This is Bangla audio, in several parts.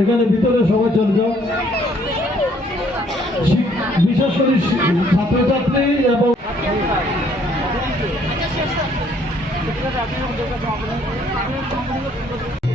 এখানে ভিতরে সবাই চলে যাও। বিশেষ করে ছাত্রছাত্রী এবং পাগলি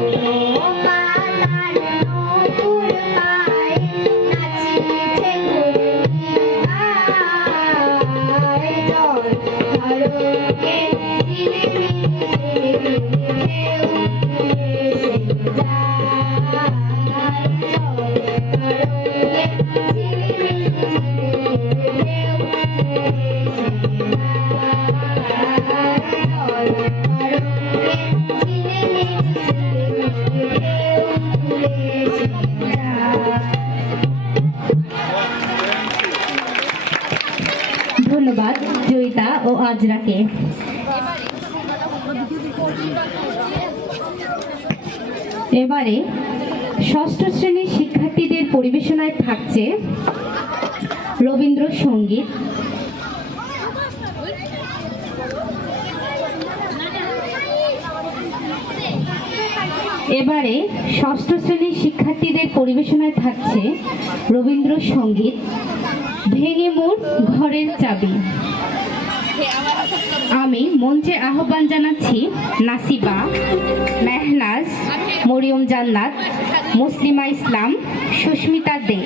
Oh, my, God. ও আজরাকে। এবারে ষষ্ঠ শ্রেণির শিক্ষার্থীদের পরিবেশনায় থাকছে রবীন্দ্রসঙ্গীত। এবারে ষষ্ঠ শ্রেণির শিক্ষার্থীদের পরিবেশনায় থাকছে রবীন্দ্রসঙ্গীত। ভেঙে মোর ঘরের চাবি। আমি মঞ্চে আহ্বান জানাচ্ছি নাসিবা, মেহনাজ, মরিয়ম জান্নাত, মুসলিমা ইসলাম, সুস্মিতা দে।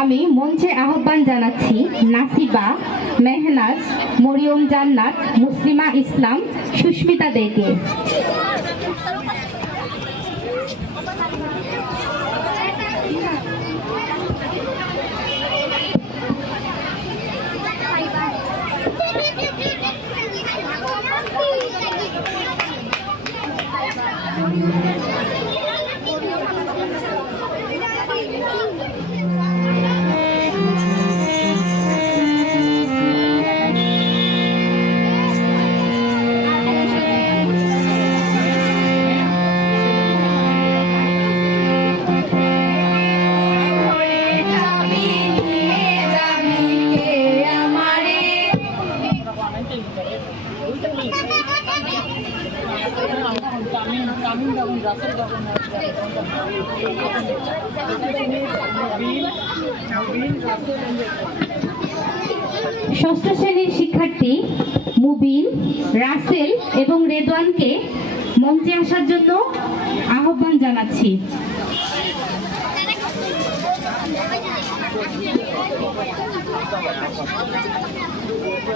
আমি মঞ্চে আহ্বান জানাচ্ছি নাসিবা মেহনাজ মরিয়ম জান্নাত মুসলিমা ইসলাম সুস্মিতা দেকে ষষ্ঠ শ্রেণির শিক্ষার্থী মুবিন রাসেল এবং রেদওয়ানকে মঞ্চে আসার জন্য আহ্বান জানাচ্ছি।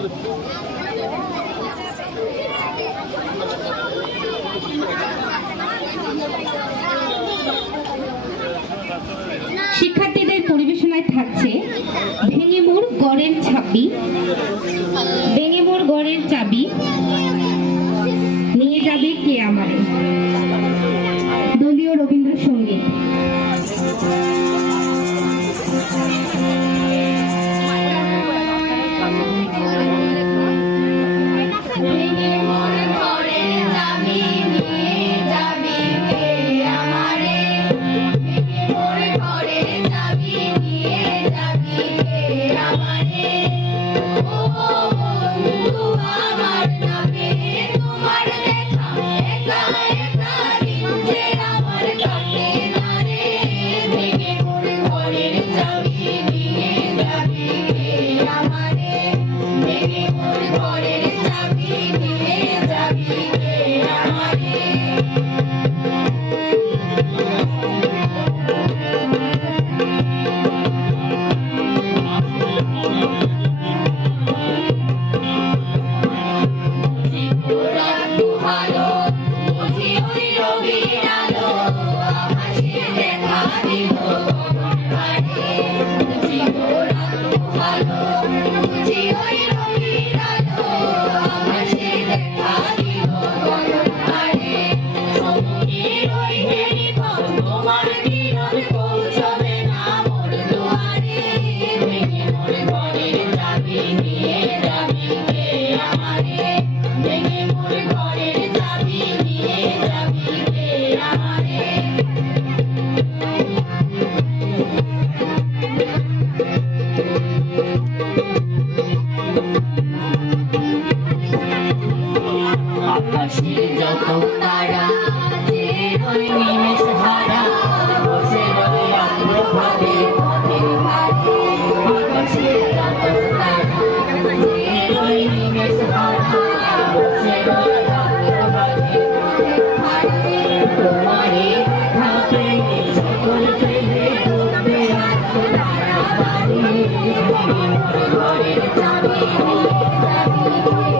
আছে B. I know. ঘরের চাবি নিয়ে যাবি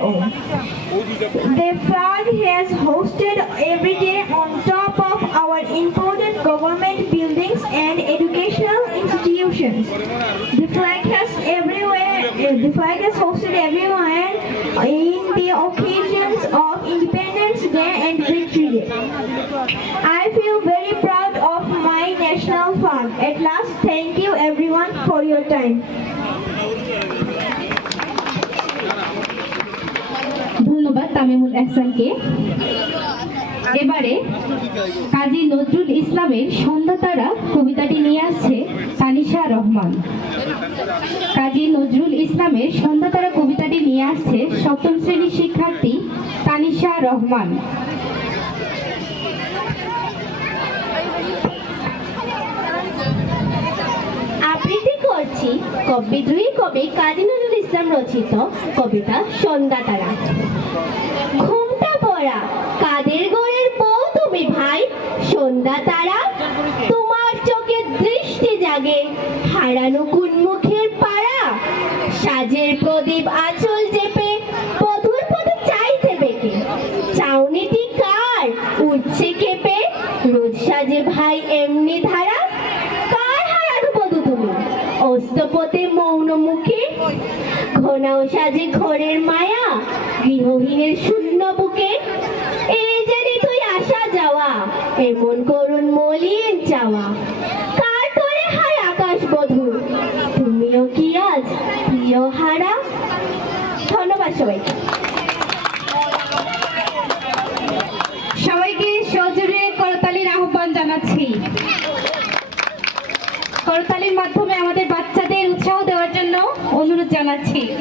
own. The flag has hosted everything Tamimul এহসানকে। এবারে কাজী নজরুল ইসলামের সন্ধ্যা তারা কবিতাটি নিয়ে আসছে তানিশা রহমান। কাজী নজরুল ইসলামের সন্ধ্যা তারা কবিতাটি নিয়ে আসছে সপ্তম শ্রেণির শিক্ষার্থী তানিশা রহমান। আবৃত্তি করছি কবিদ্রোহী কবি কাজী নজরুল ইসলাম রচিত কবিতা সন্ধ্যা তারা ঘুমটা পড়া। কাদের গোড়ের বউ তুমি ভাই? সন্ধ্যা তারা তোমার চোখে দৃষ্টি জাগে। হারানো কুন মুখের পাড়া। সাজের প্রদীপ আচল অস্তপথে মৌন মুখে। ঘনাও সাজে ঘরের মায়া, গৃহহীনের শূন্য বুকে। এই জানি তুই আসা যাওয়া এমন করুণ মলিন চাওয়া। কার তোরে হায় আকাশ বধু, তুমিও কি আজ প্রিয় হারা? ধন্যবাদ সবাইকে। সবাইকে সজোরে করতালির আহ্বান জানাচ্ছি। করতালির মাধ্যমে জানাচ্ছি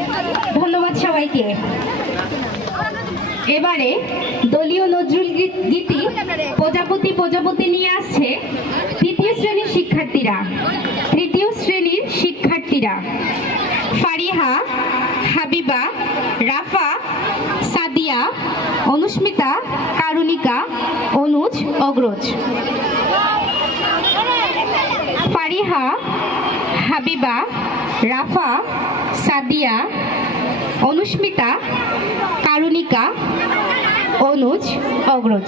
ধন্যবাদ সবাইকে। এবারে দলীয় নজরুল গীত- প্রজাপতি প্রজাপতি নিয়ে আসছে তৃতীয় শ্রেণির শিক্ষার্থীরা। তৃতীয় শ্রেণির শিক্ষার্থীরা ফারিহা, হাবিবা, রাফা, সাদিয়া, অনুস্মিতা কারুণিকা অনুজ, অগ্রজ। ফারিহা, হাবিবা, রাফা সাদিয়া অনুস্মিতা কারুণিকা অনুজ অগ্রজ।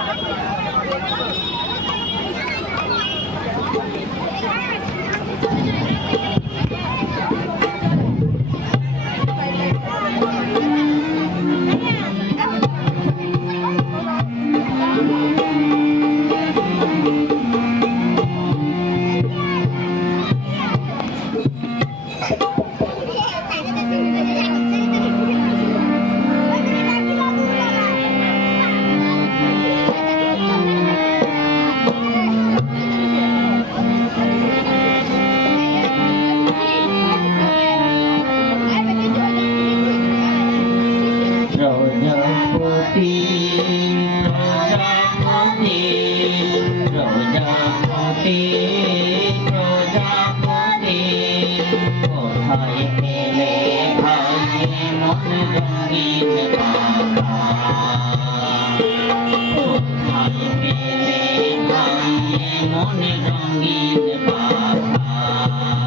মন রঙিন পাখা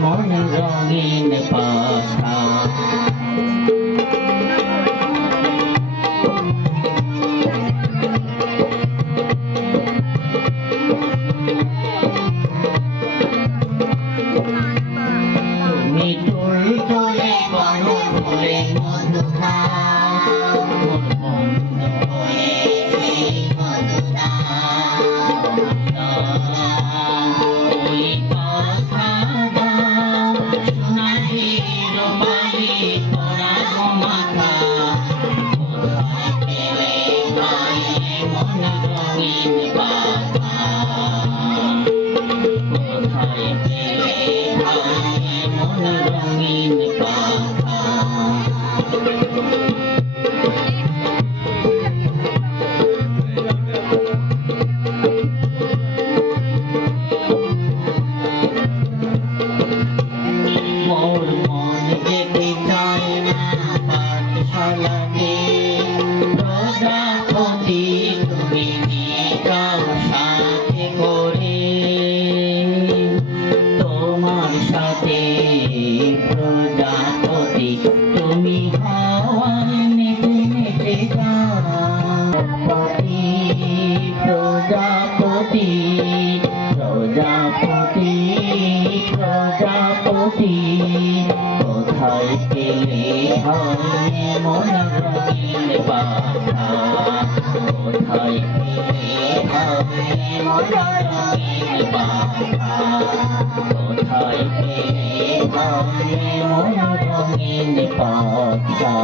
मन गामीन पाथा প্রজাপতি প্রজাপতি প্রকৃতি কোথায় পেলে হয় মন বাধা? কোথায় পেলে হয় মন বাধা? কোথায় পেলে হয় মন বাধা?